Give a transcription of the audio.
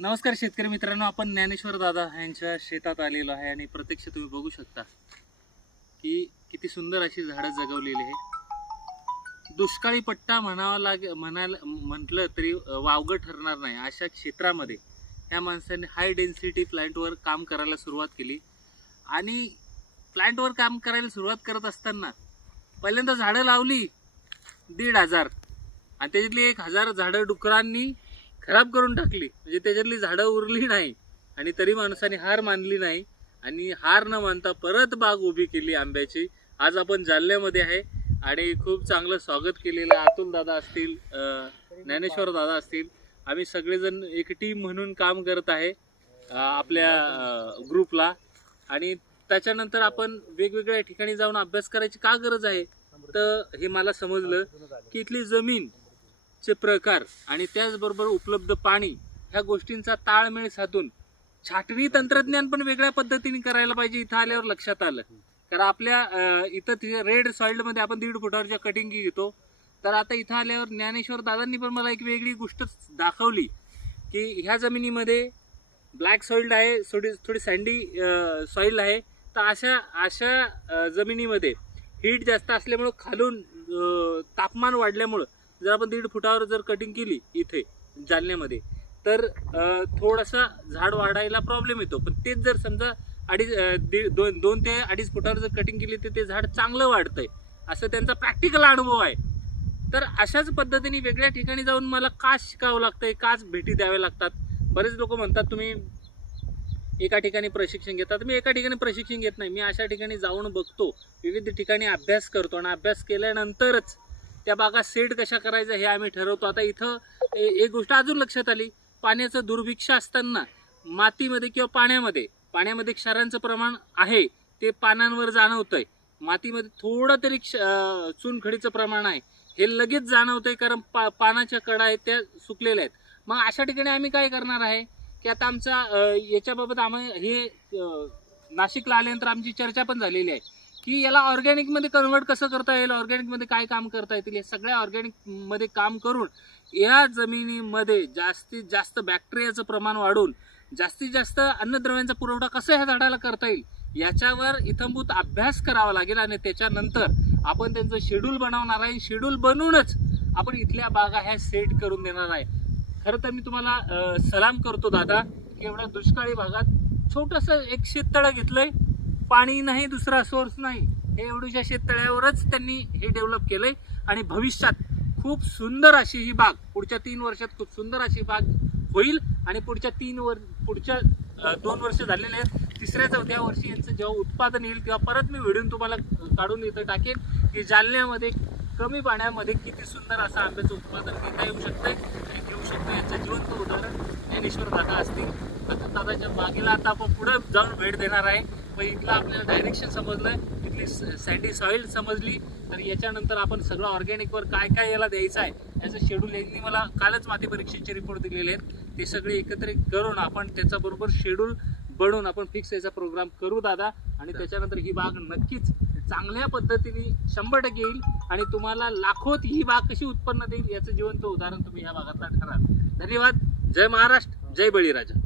नमस्कार शेतकरी मित्रांनो, आपण ज्ञानेश्वर दादा यांच्या शेतात आलेलो आहे आणि प्रत्यक्ष तुम्ही बघू शकता की किती सुंदर अशी झाडं जगवलेली आहे. दुष्काळी पट्टा म्हटलं तरी वावगं ठरणार नाही अशा क्षेत्रामध्ये ह्या माणसाने हाय डेन्सिटी प्लांटवर काम करायला सुरुवात केली. आणि प्लांटवर काम करायला सुरुवात करत असताना पहिल्यांदा झाडं लावली 1,500 आणि त्याच्यातली 1,000 झाडं डुकरांनी खराब करून टाकली. म्हणजे त्याच्यातली झाडं उरली नाही आणि तरी माणसाने हार मानली नाही आणि हार न मानता परत बाग उभी केली आंब्याची. आज आपण जालन्यामध्ये आहे आणि खूप चांगलं स्वागत केलेलं अतुल दादा असतील, ज्ञानेश्वर दादा असतील, आम्ही सगळेजण एक टीम म्हणून काम करत आहे आपल्या ग्रुपला. आणि त्याच्यानंतर आपण वेगवेगळ्या ठिकाणी जाऊन अभ्यास करायची का गरज आहे, तर हे मला समजलं की इथली जमीन चे प्रकार आणि त्याचबरोबर उपलब्ध पाणी ह्या गोष्टींचा ताळमेळ साधून छाटणी तंत्रज्ञान पण वेगळ्या पद्धतीने करायला पाहिजे. इथं आल्यावर लक्षात आलं, कारण आपल्या इथं रेड सॉइलमध्ये आपण 1.5 फुटावरच्या कटिंग घेतो. तर आता इथं आल्यावर ज्ञानेश्वर दादांनी पण मला एक वेगळी गोष्ट दाखवली की ह्या जमिनीमध्ये ब्लॅक सॉइल्ड आहे, थोडी सँडी सॉइल आहे. तर अशा जमिनीमध्ये हीट जास्त असल्यामुळं खालून तापमान वाढल्यामुळं जर आपण 1.5 फुटावर जर कटिंग केली इथे जालन्यामध्ये तर थोडासा झाड वाढायला प्रॉब्लेम येतो. पण तेच जर समजा 2 ते 2.5 फुटावर जर कटिंग केली तर ते झाड चांगलं वाढतंय, असं त्यांचा प्रॅक्टिकल अनुभव आहे. तर अशाच पद्धतीने वेगळ्या ठिकाणी जाऊन मला का शिकावं लागतंय, काच भेटी द्याव्या लागतात. बरेच लोक म्हणतात तुम्ही एका ठिकाणी प्रशिक्षण घेतात. मी एका ठिकाणी प्रशिक्षण घेत नाही, मी अशा ठिकाणी जाऊन बघतो, विविध ठिकाणी अभ्यास करतो आणि अभ्यास केल्यानंतरच त्या बागा सेट कशा करायचं हे आम्ही ठरवतो. आता इथं एक गोष्ट अजून लक्षात आली, पाण्याचं दुर्भिक्ष असताना मातीमध्ये किंवा पाण्यामध्ये क्षारांचं प्रमाण आहे ते पानांवर जाणवतंय. मातीमध्ये थोडं तरी चुनखडीचं प्रमाण आहे हे लगेच जाणवतंय, कारण पानाच्या कडा आहेत त्या सुकलेल्या आहेत. मग अशा ठिकाणी आम्ही काय करणार आहे की आता आमचा याच्याबाबत हे नाशिकला आल्यानंतर आमची चर्चा पण झालेली आहे की याला ऑर्गॅनिकमध्ये कन्वर्ट कसं करता येईल, ऑर्गॅनिकमध्ये काय काम करता येतील. या सगळ्या ऑर्गॅनिकमध्ये काम करून या जमिनीमध्ये जास्तीत जास्त बॅक्टेरियाचं प्रमाण वाढून जास्तीत जास्त अन्नद्रव्यांचा पुरवठा कसा ह्या झाडाला करता येईल याच्यावर इत्थंभूत अभ्यास करावा लागेल. आणि त्याच्यानंतर आपण त्यांचं शेड्यूल बनवणार आहे. शेड्यूल बनवूनच आपण इथल्या बागा ह्या सेट करून देणार आहे. खरं तर मी तुम्हाला सलाम करतो दादा की एवढ्या दुष्काळी भागात छोटंसं एक शेततळं घेतलंय, पाणी नाही, दुसरा सोर्स नाही, हे एवढ्याशा शेततळ्यावरच त्यांनी हे डेव्हलप केलंय. आणि भविष्यात खूप सुंदर अशी ही बाग पुढच्या 3 वर्षात खूप सुंदर अशी बाग होईल. आणि पुढच्या 2 वर्ष झालेले आहेत, 3ऱ्या-4थ्या वर्षी यांचं जेव्हा उत्पादन येईल तेव्हा परत मी व्हिडिओ तुम्हाला काढून इथं टाकेन की जालन्यामध्ये कमी पाण्यामध्ये किती सुंदर असं आंब्याचं उत्पादन घेता येऊ शकतंय आणि घेऊ शकतो. याचं जिवंत उदाहरण ज्ञानेश्वर दादा असतील. आता दादाच्या बागेला आता आपण पुढे जाऊन भेट देणार आहे. मग इथलं आपल्याला डायरेक्शन समजलं, इथली सँडी सॉइल समजली, तर याच्यानंतर आपण सगळं ऑर्गॅनिकवर काय काय याला द्यायचं आहे याचं शेड्यूल यांनी मला कालच माती परीक्षेचे रिपोर्ट दिलेले आहेत. ते सगळे एकत्रित करून आपण त्याच्याबरोबर शेड्यूल बनवून आपण फिक्स याचा प्रोग्राम करू दादा. आणि त्याच्यानंतर ही बाग नक्कीच चांगल्या पद्धतीने 100% येईल आणि तुम्हाला लाखोत ही बाग कशी उत्पन्न देईल याचं जिवंत उदाहरण तुम्ही या भागातला ठराल. धन्यवाद. जय महाराष्ट्र, जय बळीराजा.